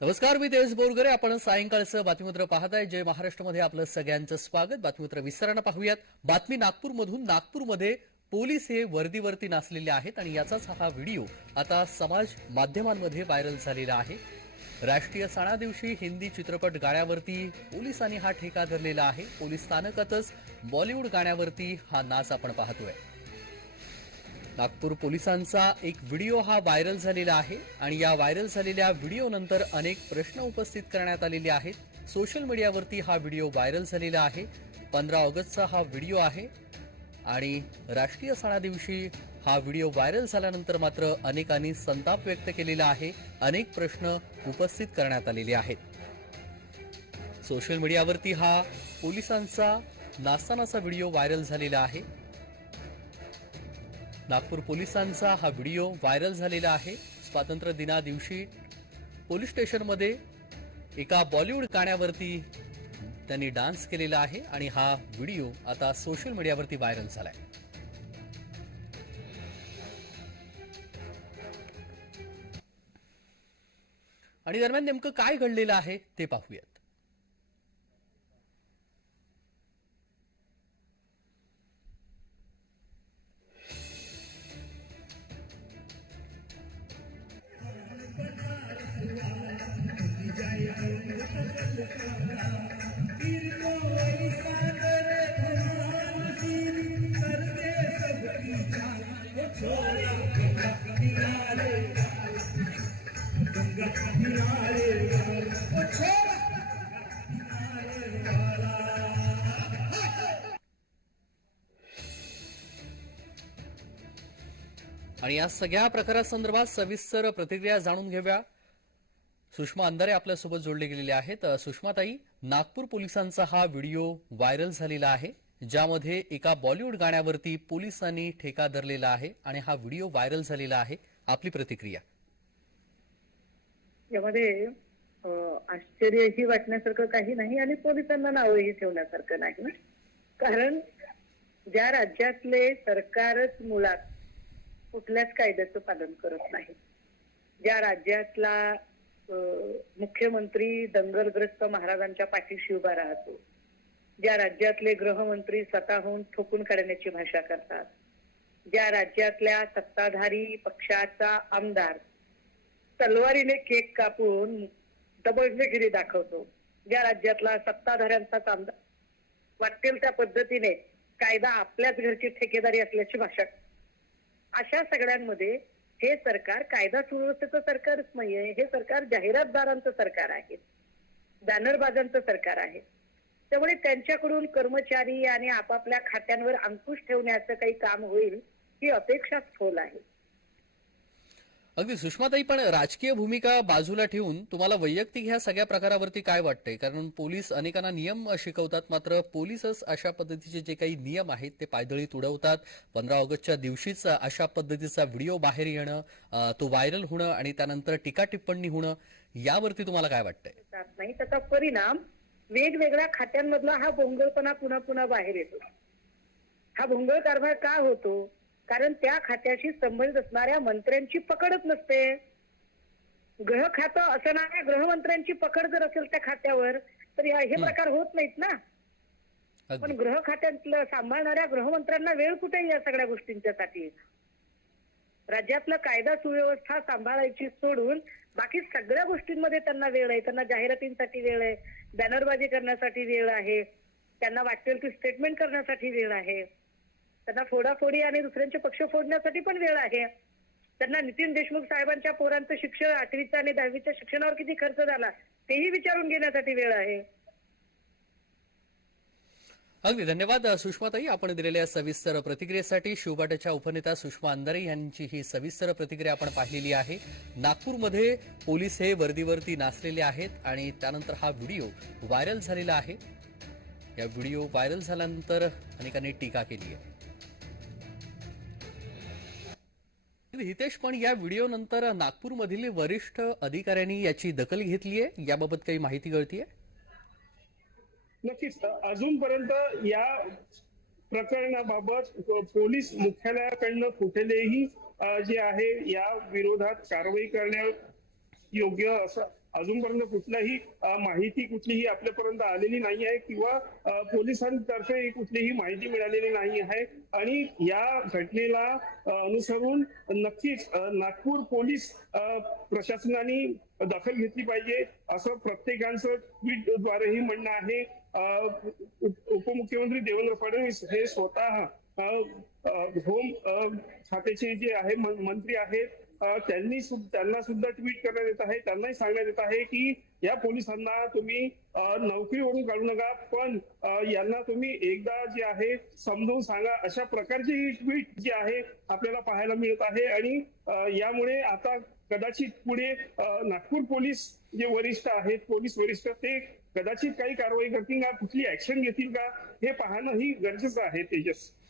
नमस्कार मी देवेश बोरगरे. आपण सायंकाळचं बातमीपत्र पाहताय. जय महाराष्ट्रमध्ये आपलं सगळ्यांचं स्वागत. बातमीपत्र विस्तारानं पाहूयात. बातमी नागपूरमधून. नागपूरमध्ये पोलीस हे वर्दीवरती नाचलेले आहेत आणि याचाच हा व्हिडिओ आता समाज माध्यमांमध्ये व्हायरल झालेला आहे. राष्ट्रीय सणा दिवशी हिंदी चित्रपट गाण्यावरती पोलिसांनी हा ठेका धरलेला आहे. पोलीस स्थानकातच बॉलिवूड गाण्यावरती हा नाच आपण पाहतोय. नागपूर पोलिसांचा एक व्हिडिओ हा व्हायरल झालेला आहे आणि या व्हायरल झालेल्या व्हिडिओ नंतर अनेक प्रश्न उपस्थित करण्यात आलेले आहेत. सोशल मीडियावरती हा व्हिडिओ व्हायरल झालेला आहे. पंधरा ऑगस्टचा हा व्हिडिओ आहे आणि राष्ट्रीय सणादिवशी हा व्हिडिओ व्हायरल झाल्यानंतर मात्र अनेकांनी संताप व्यक्त केलेला आहे. अनेक प्रश्न उपस्थित करण्यात आलेले आहेत. सोशल मीडियावरती हा पोलिसांचा नाचतानाचा व्हिडिओ व्हायरल झालेला आहे. नागपूर पोलिसांचा हा व्हिडिओ व्हायरल झालेला आहे. स्वातंत्र्य दिना दिवशी पोलीस स्टेशनमध्ये एका बॉलिवूड गाण्यावरती त्यांनी डान्स केलेला आहे आणि हा व्हिडिओ आता सोशल मीडियावरती व्हायरल झालाय. आणि दरम्यान नेमकं काय घडलेलं आहे ते पाहूयात. आणि या सगळ्या प्रकारासंदर्भात सविस्तर प्रतिक्रिया जाणून घेऊया. सुषमा अंधारे आपल्यासोबत जोडले गेलेले आहेत. सुषमाताई नागपूर पोलिसांचा हा व्हिडिओ व्हायरल झालेला आहे. ज्यामध्ये एका बॉलिवूड गाण्यावरती पोलिसांनी ठेका धरलेला आहे आणि हा व्हिडिओ व्हायरल झालेला आहे. आपली प्रतिक्रिया. यामध्ये आश्चर्यही वाटण्यासारखं काही नाही आणि पोलिसांना नावही ठेवण्यासारखं नाही. कारण ज्या राज्यातले सरकारच मुळात कुठल्याच कायद्याचं पालन करत नाही. ज्या राज्यातला मुख्यमंत्री दंगलग्रस्त महाराजांच्या पाठीशी उभा राहतो ज्या राज्यातले गृहमंत्री स्वतःहून ठोकून काढण्याची भाषा करतात. ज्या राज्यातल्या सत्ताधारी पक्षाचा आमदार तलवारीने केक कापून दबंगगिरी दाखवतो. ज्या राज्यातला सत्ताधाऱ्यांचाच आमदार वाटेल त्या पद्धतीने कायदा आपल्याच घरची ठेकेदारी असल्याची भाषा अशा सगळ्यांमध्ये हे सरकार कायदा सुव्यवस्थेचं सरकारच नाहीये. हे सरकार जाहिरातदारांचं सरकार आहे. बॅनरबाजांचं सरकार आहे. त्यामुळे त्यांच्याकडून कर्मचारी आणि आपापल्या खात्यांवर अंकुश ठेवण्याचं काही काम होईल ही अपेक्षा स्थूल आहे. अगदी सुषमाताई पण राजकीय भूमिका बाजूला ठेवून तुम्हाला वैयक्तिक ह्या सगळ्या प्रकारावरती काय वाटतंय? कारण पोलीस अनेकांना नियम शिकवतात मात्र पोलीसच अशा पद्धतीचे जे काही नियम आहेत ते पायदळीत उडवतात. पंधरा ऑगस्टच्या दिवशीच अशा पद्धतीचा व्हिडिओ बाहेर येणं तो व्हायरल होणं आणि त्यानंतर टीका टिप्पणी होणं यावरती तुम्हाला काय वाटतंय? नाही त्याचा परिणाम वेगवेगळ्या खात्यांमधला हा भोंगळपणा पुन्हा पुन्हा बाहेर येतो. हा भोंगळ कारभार का होतो? कारण त्या खात्याशी संबंधित असणाऱ्या मंत्र्यांची पकडच नसते. गृह खातं असणाऱ्या गृहमंत्र्यांची पकड जर असेल त्या खात्यावर तर हे प्रकार होत नाहीत ना? पण गृह खात्यातलं सांभाळणाऱ्या गृहमंत्र्यांना वेळ कुठे या सगळ्या गोष्टींच्यासाठी? राज्यातलं कायदा सुव्यवस्था सांभाळायची सोडून बाकी सगळ्या गोष्टींमध्ये त्यांना वेळ आहे. त्यांना जाहिरातींसाठी वेळ आहे. बॅनरबाजी करण्यासाठी वेळ आहे. त्यांना वाटेल ती स्टेटमेंट करण्यासाठी वेळ आहे. त्यांना फोडाफोडी आणि दुसऱ्यांचे पक्ष फोडण्यासाठी पण वेळ आहे. त्यांना नितीन देशमुख साहेबांच्या पोरांचं शिक्षण आठवीच्या आणि दहावीच्या शिक्षणावर किती खर्च झाला तेही विचारून घेण्यासाठी वेळ आहे. अगदी धन्यवाद सुषमाताई. आपण दिलेल्या सविस्तर प्रतिक्रियेसाठी शिवबाटाच्या उपनेता सुषमा अंधारे यांची ही सविस्तर प्रतिक्रिया आपण पाहिलेली आहे. नागपूरमध्ये पोलीस हे वर्दीवरती नाचलेले आहेत आणि त्यानंतर हा व्हिडिओ व्हायरल झालेला आहे. या व्हिडिओ व्हायरल झाल्यानंतर अनेकांनी टीका केली आहे. हितेश पण या व्हिडिओ नंतर नागपूरमधील वरिष्ठ अधिकाऱ्यांनी याची दखल घेतली आहे? याबाबत काही माहिती कळतीये? नक्कीच. अजूनपर्यंत या प्रकरणाबाबत पोलीस मुख्यालयाकडनं कुठलेही जे आहे या विरोधात कारवाई करण्या योग्य असं अजूनपर्यंत कुठल्याही माहिती कुठलीही आपल्यापर्यंत आलेली नाही आहे किंवा पोलिसांतर्फे कुठलीही माहिती मिळालेली नाही आहे. आणि या घटनेला अनुसरून नक्कीच नागपूर पोलीस प्रशासनाने दखल घेतली पाहिजे असं प्रत्येकांचं ट्विटद्वारेही म्हणणं आहे. उपमुख्यमंत्री देवेंद्र फडणवीस हे स्वतः होम खात्याचे जे आहे मंत्री आहेत त्यांनी त्यांना सुद्धा ट्विट करण्यात येत आहे. त्यांनाही सांगण्यात येत आहे की या पोलिसांना तुम्ही नोकरीवरून काढू नका पण यांना तुम्ही एकदा जे आहे समजून सांगा. अशा प्रकारची ट्विट जी आहे आपल्याला पाहायला मिळत आहे आणि यामुळे आता कदाचित पुढे नागपूर पोलीस जे वरिष्ठ आहेत पोलीस वरिष्ठ ते कदाचित काही कारवाई करतील का कुठली ऍक्शन घेतील का हे पाहणं ही गरजेचं आहे तेजस.